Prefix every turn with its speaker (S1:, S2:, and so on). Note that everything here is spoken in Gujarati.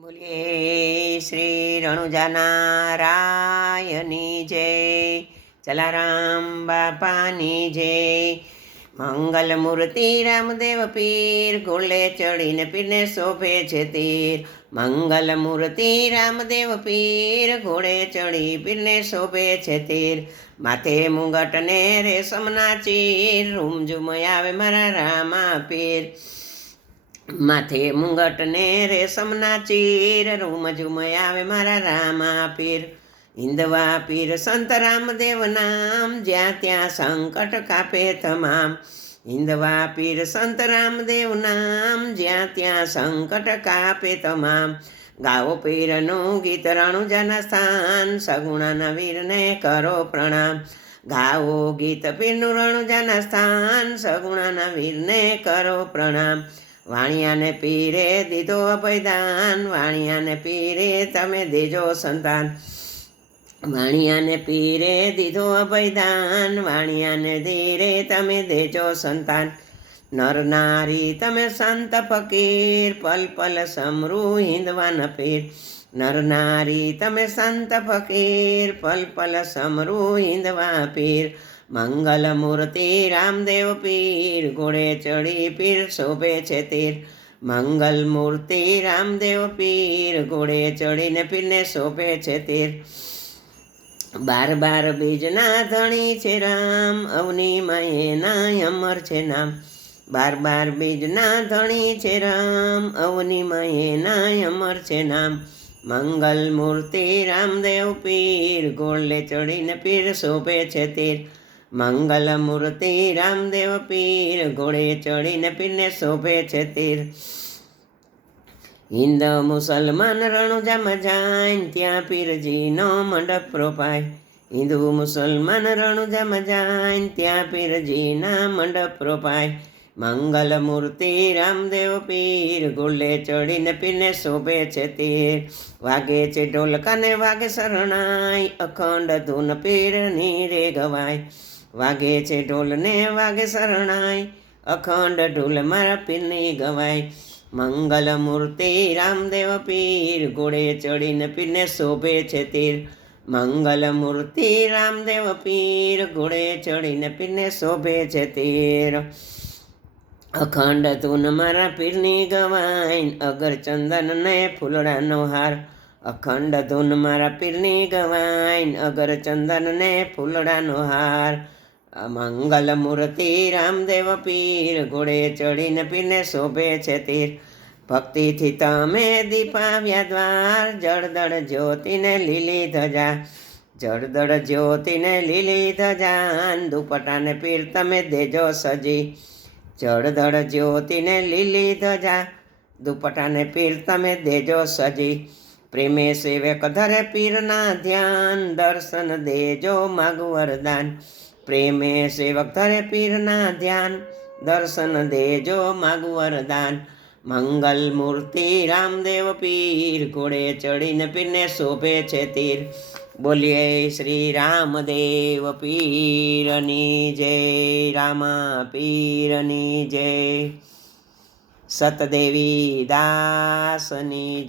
S1: બોલીએ, શ્રી રણુજા નારાયણની જય, જલારામ બાપાની જય. મંગલ મૂર્તિ રામદેવ પીર, ગોળે ચડીને પીરને શોભે છે તીર. મંગલ મૂર્તિ રામદેવ પીર ઘોડે ચડી પીરને શોભે છે તીર. માથે મુંગટને રેશમના ચીર, રૂમ ઝુમ આવે મારા રામા પીર. માથે મુંગટ ને રેશમના ચીર રૂમ ઝુમય આવે મારા રામા પીર. ઇન્દવા પીર, સંત રામદેવ નામ, જ્યાં ત્યાં સંકટ કાપે તમામ. ઇન્દવા પીર, સંત રામદેવ નામ, જ્યાં ત્યાં સંકટ કાપે તમામ. ગાવો પીરનું ગીત રણુજાના સ્થાન સગુણાના વીરને કરો પ્રણામ. ગાવો ગીત પીરનું રણુજાના સ્થાન સગુણાના વીરને કરો પ્રણામ. વાણિયાને પીરે દીધો અભયદાન, વાણિયાને પીરે તમે દેજો સંતાન. વાણિયાને પીરે દીધો અભયદાન, વાણિયાને ધીરે તમે દેજો સંતાન. નર નારી, તમે સંત ફકીર, પલ પલ સમરૂ હિંદવાન પીર. નર નારી, તમે સંત ફકીર, પલ પલ સમરૂ હિંદવા પીર. મંગલ મૂર્તિ રામદેવ પીર, ઘોડે ચડી પીર, શોભે છે તીર. મંગલ મૂર્તિ રામદેવ પીર, ઘોડે ચડીને પીરને શોભે છે તીર. બાર બાર બીજના ધણી છે રામ, અવની એના અમર છે નામ. બાર બાર બીજના ધણી છે રામ, અવની એના અમર છે નામ. મંગલ મૂર્તિ રામદેવ પીર ગોળે ચડીને પીર, શોભે છે તીર. મંગલ મૂર્તિ રામદેવ પીર, ઘોડે ચડીને પીરને શોભે છે તીર. હિન્દ મુસલમાન રણુજા જાય ત્યાં પીરજીનો મંડપ રોપાય. હિન્દુ મુસલમાન રણુજા જાય ત્યાં પીરજીના મંડપ રોપાય. મંગલ મૂર્તિ રામદેવ પીર ગુલ્લે ચડીને પીને શોભે છે તીર. વાગે છે ઢોલકાને વાગે શરણાય અખંડ ધૂન પીરની રે ગવાય વાગે છે ઢોલને વાગે શરણાય અખંડ ઢોલ મારા પીરની ગવાય. મંગલ મૂર્તિ રામદેવ પીર, ઘોડે ચડીને પીરને શોભે છે તીર. મંગલ મૂર્તિ રામદેવ પીર, ઘોડે ચડીને પીરને શોભે છે તીર. અખંડ ધૂન મારા પીરની ગવાઈન અગર ચંદન ને ફૂલડાનો હાર. અખંડ ધૂન મારા પીરની ગવાઈન અગર ચંદન ને ફૂલડાનો હાર. મંગલ મૂર્તિ રામદેવ પીર, ઘોડે ચડીને પીરને શોભે છે તીર. ભક્તિથી તમે દીપાવ્યા દ્વાર, જળદળ જ્યોતિને લીલી ધજા. જળદળ જ્યોતિને લીલી ધજાન દુપટાને પીર તમે દેજો સજી. જળદળ જ્યોતિને લીલી ધજા, દુપટાને પીર તમે દેજો સજી. પ્રેમે સેવક ધરે પીરના ધ્યાન, દર્શન દેજો માગુ વરદાન. પ્રેમે સેવક ધરે પીરના ધ્યાન, દર્શન દેજો માગુ વરદાન. મંગલ મૂર્તિ રામદેવ પીર, ઘોડે ચડીને પીરને શોભે છે તીર. બોલીએ શ્રી રામદેવ પીરની જય, રામા પીરની જય. સતદેવી દાસની